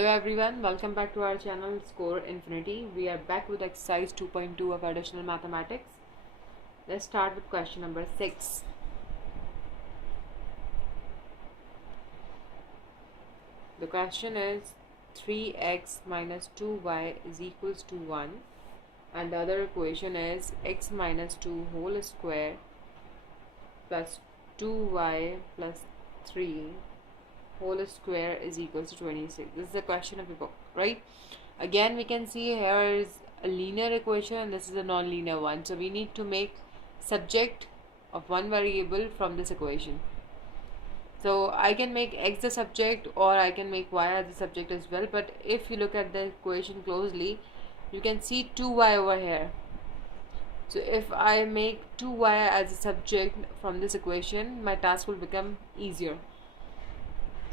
Hello everyone, welcome back to our channel Score Infinity. We are back with exercise 2.2 of additional mathematics. Let's start with question number 6. The question is 3x minus 2y is equals to 1, and the other equation is x minus 2 whole square plus 2y plus 3 whole square is equals to 26. This is the question of the book, right? Again, we can see here is a linear equation and this is a non-linear one. So we need to make subject of one variable from this equation. So I can make x the subject or I can make y as the subject as well. But if you look at the equation closely, you can see 2y over here. So if I make 2y as a subject from this equation, my task will become easier.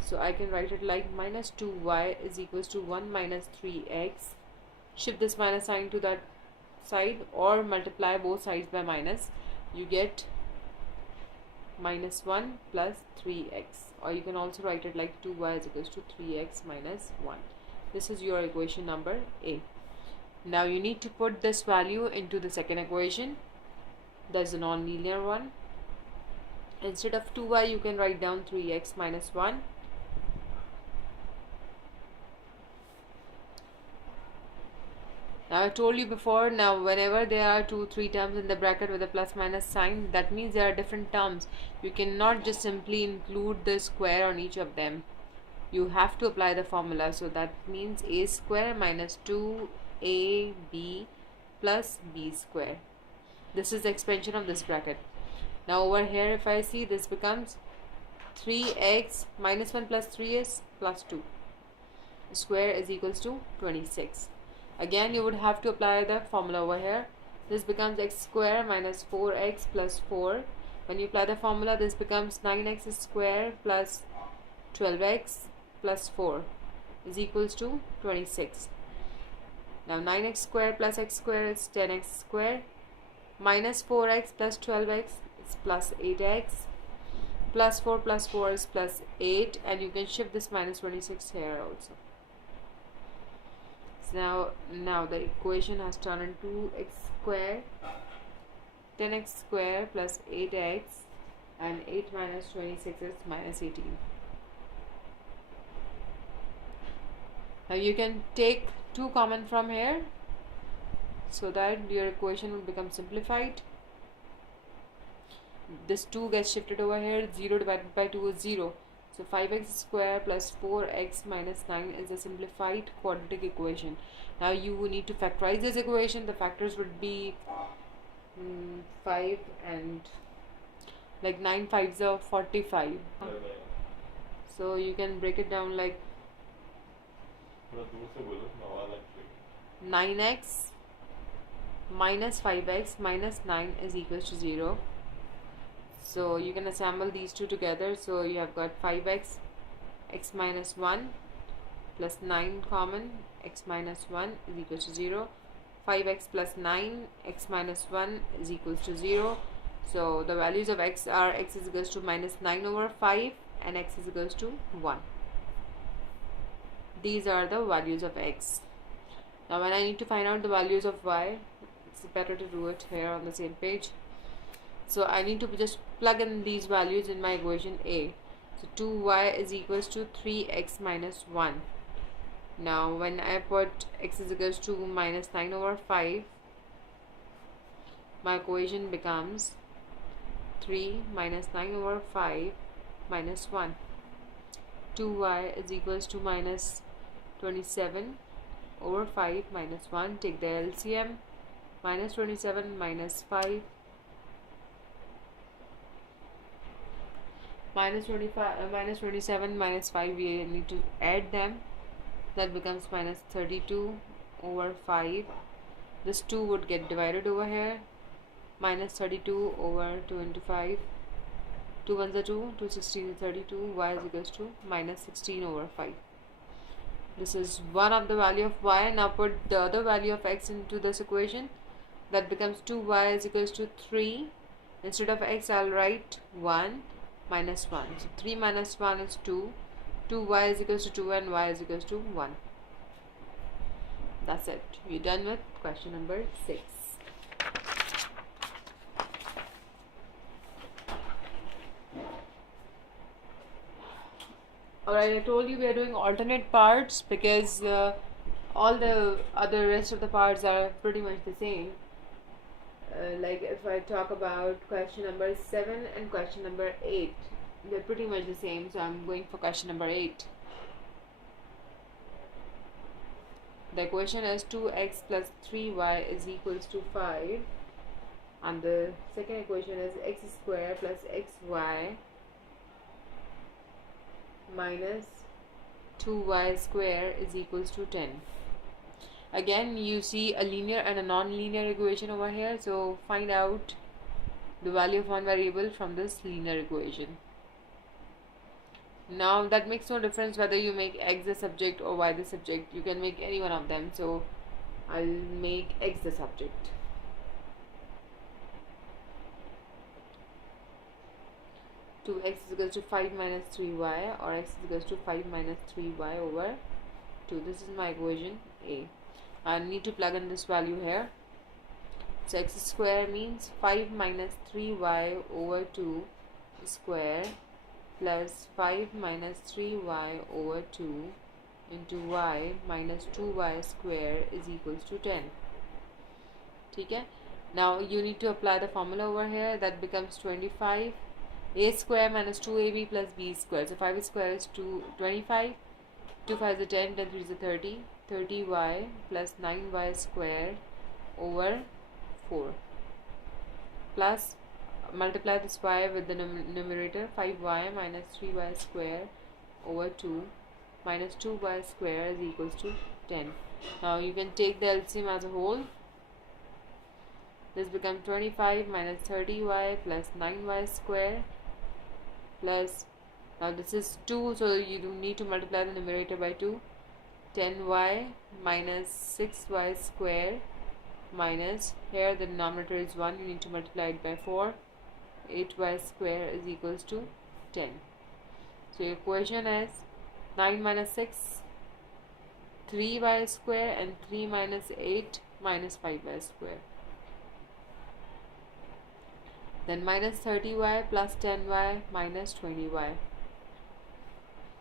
So I can write it like minus 2y is equals to 1 minus 3x. Shift this minus sign to that side or multiply both sides by minus. You get minus 1 plus 3x. Or you can also write it like 2y is equals to 3x minus 1. This is your equation number A. Now you need to put this value into the second equation. That's a non-linear one. Instead of 2y, you can write down 3x minus 1. Now I told you before, now whenever there are 2-3 terms in the bracket with a plus minus sign, that means there are different terms. You cannot just simply include the square on each of them. You have to apply the formula. So that means a square minus 2ab plus b square. This is the expansion of this bracket. Now over here, if I see, this becomes 3x minus 1 plus 3 is plus 2. Square is equals to 26. Again, you would have to apply the formula over here. This becomes x square minus 4x plus 4. When you apply the formula, this becomes 9x square plus 12x plus 4 is equals to 26. Now 9x square plus x square is 10x square. Minus 4x plus 12x is plus 8x. Plus 4 is plus 8. And you can shift this minus 26 here also. So now the equation has turned into x square, 10x square plus 8x, and 8 minus 26 is minus 18. Now you can take 2 common from here so that your equation will become simplified. This 2 gets shifted over here. 0 divided by 2 is 0. So 5x square plus 4x minus 9 is a simplified quadratic equation. Now you need to factorize this equation. The factors would be 5 and like 9 5s are 45. So you can break it down like 9x minus 5x minus 9 is equals to 0. So you can assemble these two together. So you have got 5x, x minus 1 plus 9 common, x minus 1 is equals to 0. 5x plus 9, x minus 1 is equals to 0. So the values of x are x is equals to minus 9 over 5 and x is equals to 1. These are the values of x. Now when I need to find out the values of y, it's better to do it here on the same page. So I need to just plug in these values in my equation A. So 2y is equals to 3x minus 1. Now when I put x is equals to minus 9 over 5, my equation becomes 3 minus 9 over 5 minus 1. 2y is equals to minus 27 over 5 minus 1. Take the LCM. Minus 27 minus 5. Minus 27 minus 5, we need to add them. That becomes minus 32 over 5. This 2 would get divided over here. Minus 32 over 2 into 5. 2 ones are 2, 2 16 is 32. Y is equals to minus 16 over 5. This is one of the value of y. Now put the other value of x into this equation. That becomes 2y is equals to 3. Instead of x, I'll write 1 minus 1. So 3 minus 1 is 2. 2y is equals to 2 and y is equals to 1. That's it. We're done with question number 6. Alright, I told you we are doing alternate parts because all the other rest of the parts are pretty much the same. Like if I talk about question number 7 and question number 8, they're pretty much the same, so I'm going for question number 8. The equation is 2x plus 3y is equals to 5, and the second equation is x square plus xy minus 2y square is equals to 10. Again, you see a linear and a non-linear equation over here, so find out the value of one variable from this linear equation. Now that makes no difference whether you make x the subject or y the subject. You can make any one of them, so I'll make x the subject. To x is equals to 5 minus 3y, or x is equals to 5 minus 3y over 2. This is my equation A. I need to plug in this value here. So x square means 5 minus 3y over 2 square plus 5 minus 3y over 2 into y minus 2y square is equals to 10. Okay? Now you need to apply the formula over here. That becomes 25 a square minus 2ab plus b square. So 5 square is 25, 2 5 is 10, 10 3 is 30, 30y plus 9y square over 4 plus multiply this y with the numerator, 5y minus 3y square over 2 minus 2y square is equals to 10. Now you can take the LCM as a whole. This becomes 25 minus 30y plus 9y square plus, now this is 2, so you do need to multiply the numerator by 2, 10y minus 6y square minus, here the denominator is 1, you need to multiply it by 4, 8y square is equals to 10. So your equation is 9 minus 6, 3y square, and 3 minus 8 minus 5y square. Then minus 30y plus 10y minus 20y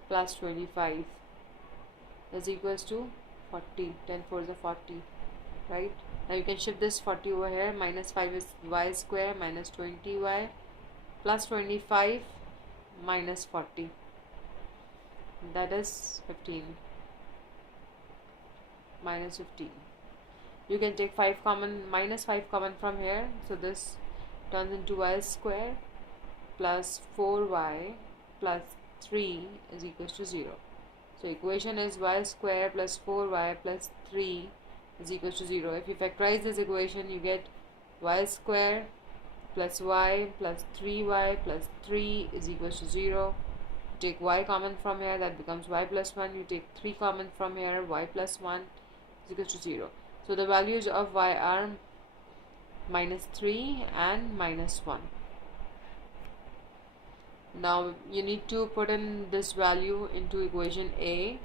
plus 25 is equals to 40. 10 4 is a 40, right? Now you can shift this 40 over here. Minus 5 is y square minus 20y plus 25 minus 40. That is 15 minus 15. You can take 5 common, minus 5 common from here. So this turns into y square plus 4y plus 3 is equals to 0. So equation is y square plus 4y plus 3 is equals to 0. If you factorize this equation, you get y square plus y plus 3y plus 3 is equals to 0. You take y common from here, that becomes y plus 1. You take 3 common from here, y plus 1 is equals to 0. So the values of y are minus 3 and minus 1. Now you need to put in this value into equation A.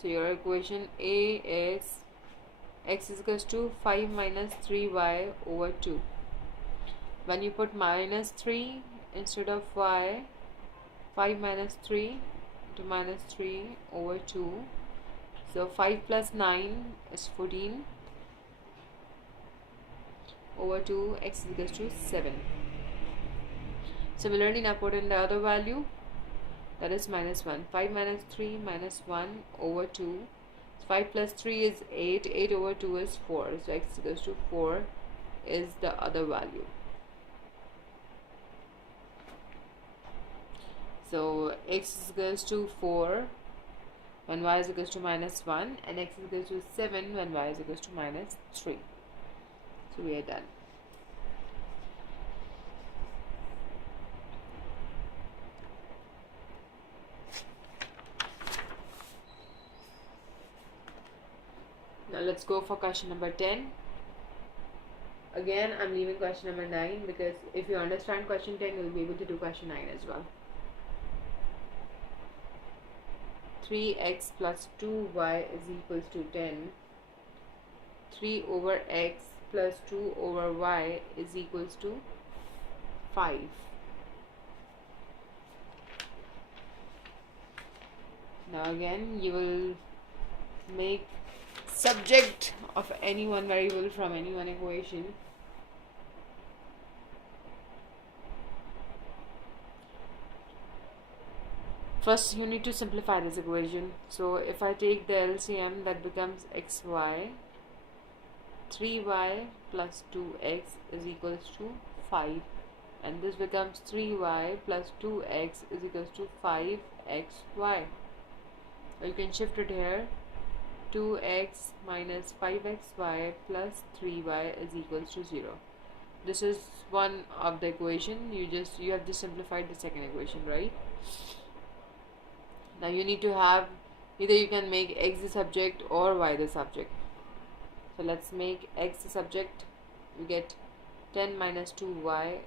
So your equation A is x is equals to 5 minus 3y over 2. When you put minus 3 instead of y, 5 minus 3 to minus 3 over 2. So 5 plus 9 is 14 over 2, x is equals to 7. Similarly, now put in the other value, that is minus 1. 5 minus 3 minus 1 over 2. 5 plus 3 is 8. 8 over 2 is 4. So x is equals to 4 is the other value. So x is equals to 4 when y is equals to minus 1, and x is equals to 7 when y is equals to minus 3. So we are done. Now let's go for question number 10. Again, I'm leaving question number 9 because if you understand question 10, you'll be able to do question 9 as well. 3x plus 2y is equals to 10. 3 over x plus 2 over y is equals to 5. Now again, you will make subject of any one variable from any one equation. First, you need to simplify this equation. So if I take the LCM, that becomes xy. 3y plus 2x is equals to 5, and this becomes 3y plus 2x is equals to 5xy. You can shift it here. 2x minus 5xy plus 3y is equals to 0. This is one of the equation. You have just simplified the second equation, right? Now you need to have, either you can make x the subject or y the subject. So let's make x the subject. You get 10 minus 2y,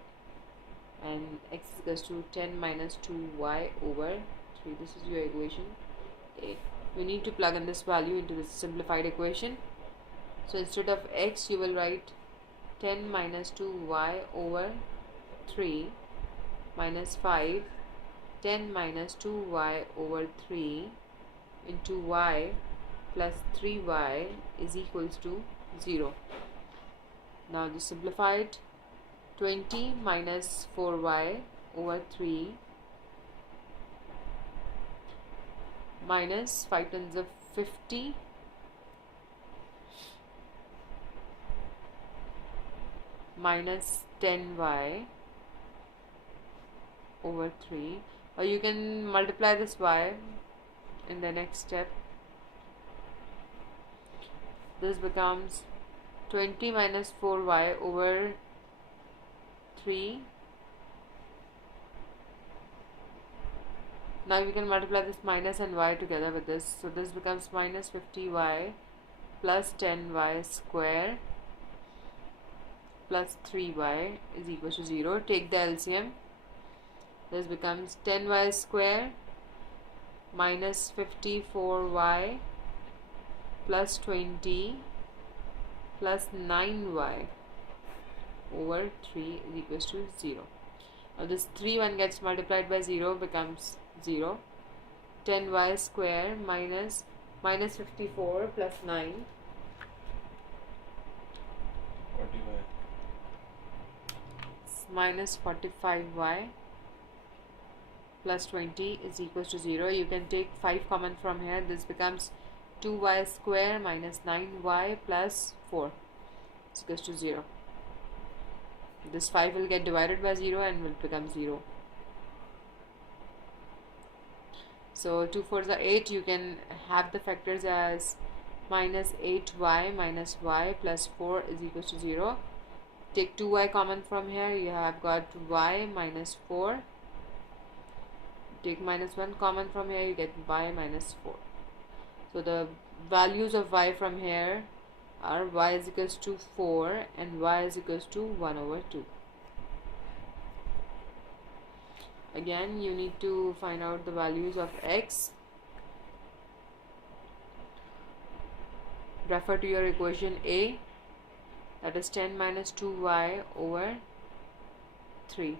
and x is equals to 10 minus 2y over 3. This is your equation A. We need to plug in this value into this simplified equation. So instead of x, you will write 10 minus 2y over 3 minus 5. 10 minus 2y over 3 into y plus 3y is equals to 0. Now this simplified. 20 minus 4y over 3 minus 5 tens of 50 minus 10y over 3, or you can multiply this y in the next step. This becomes 20 minus 4y over 3. Now we can multiply this minus and y together with this. So this becomes minus 50y plus 10y square plus 3y is equal to 0. Take the LCM. This becomes 10y square minus 54y plus 20 plus 9y over 3 is equals to 0. Now this 3 when gets multiplied by 0 becomes 0. 10y square minus 54 plus 9 minus 45y plus 20 is equals to 0. You can take 5 common from here. This becomes 2y square minus 9y plus 4 is equals to 0. This 5 will get divided by 0 and will become 0. So 2 4s are 8. You can have the factors as minus 8y minus y plus 4 is equals to 0. Take 2y common from here. You have got y minus 4. Take minus 1 common from here. You get y minus 4. So the values of y from here are y is equals to 4 and y is equals to 1 over 2. Again, you need to find out the values of x. Refer to your equation A, that is 10 minus 2y over 3.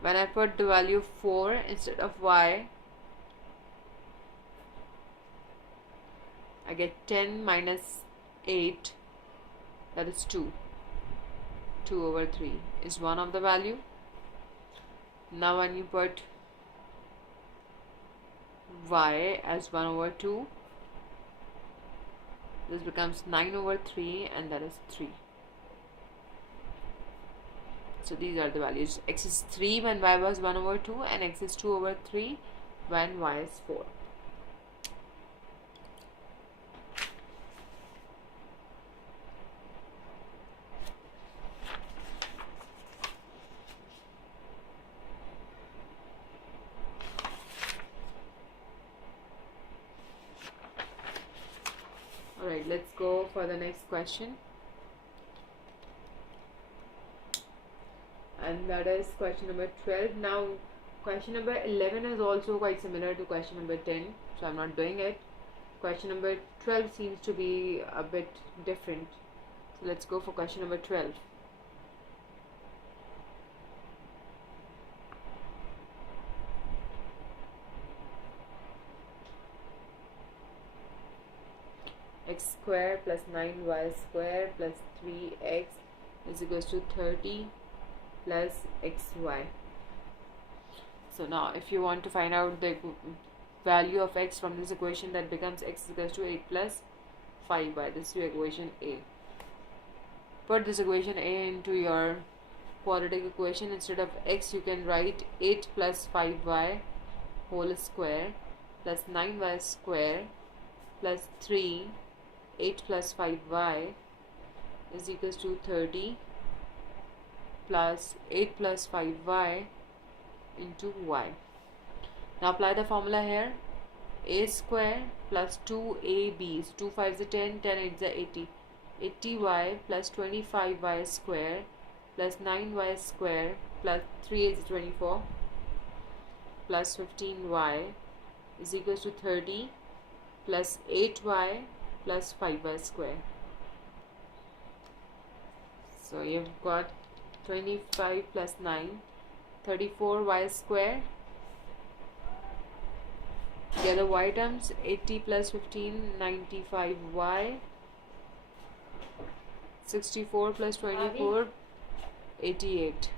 When I put the value 4 instead of y, I get 10 minus 8, that is 2. 2 over 3 is one of the value. Now when you put y as 1 over 2, this becomes 9 over 3 and that is 3. So these are the values. X is 3 when y was 1 over 2 and x is 2 over 3 when y is 4. Alright, let's go for the next question. and that is question number 12. Now question number 11 is also quite similar to question number 10, so I'm not doing it. Question number 12 seems to be a bit different, so let's go for question number 12. X square plus 9y square plus 3x is equals to 30 plus xy. So now if you want to find out the value of x from this equation, that becomes x is equals to 8 plus 5y. This is your equation A. Put this equation A into your quadratic equation. Instead of x, you can write 8 plus 5y whole square plus 9y square plus 3. 8 plus 5y is equals to 30 plus 8 plus 5y into y. Now apply the formula here. A square plus 2ab, 2 5 is 10, 10 8 is 80. 80y plus 25y square plus 9y square plus 3 is 24 plus 15y is equals to 30 plus 8y plus 5y square. So you've got 25 plus 9, 34y square. Together y terms, 80 plus 15, 95y. 64 plus 24, 88.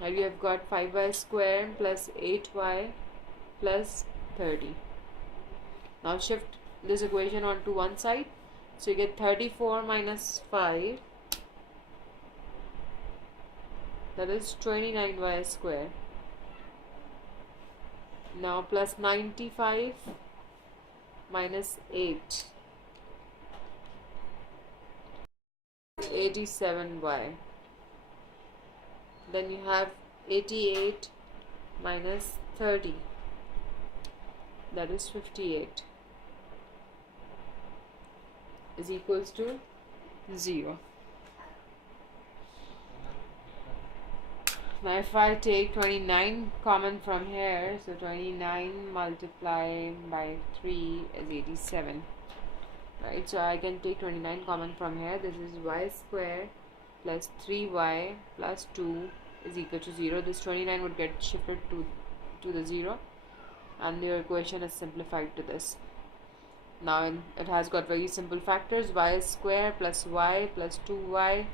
And you have got 5y square plus 8y plus 30. Now shift this equation onto one side. So you get 34 minus 5, that is 29y square. Now plus 95 minus 8, 87y. Then you have 88 minus 30, that is 58, is equals to 0. Now if I take 29 common from here, so 29 multiplied by 3 is 87, right? So I can take 29 common from here. This is y square plus 3y plus 2 is equal to 0. This 29 would get shifted to the 0, and your equation is simplified to this. Now it has got very simple factors. Y square plus y plus 2y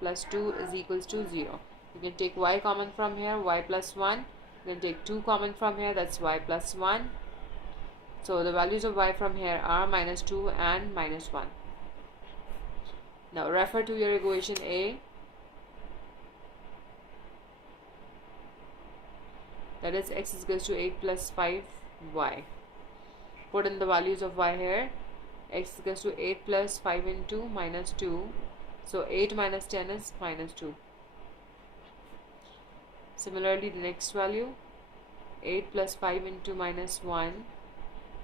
plus 2 is equals to 0. You can take y common from here, y plus 1. You can take 2 common from here, that's y plus 1. So the values of y from here are minus 2 and minus 1. Now refer to your equation A. That is x is equals to 8 plus 5y. Put in the values of y here. X is equals to 8 plus 5 into minus 2. So 8 minus 10 is minus 2. Similarly, the next value, 8 plus 5 into minus 1.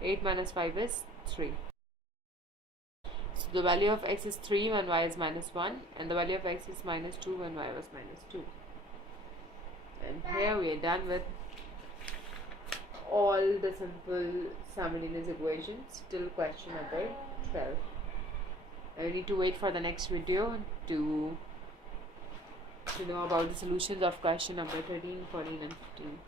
8 minus 5 is 3. So the value of x is 3 when y is minus 1, and the value of x is minus 2 when y was minus 2. And here we are done with all the simple simultaneous equations till question number 12. I need to wait for the next video to know about the solutions of question number 13, 14 and 15.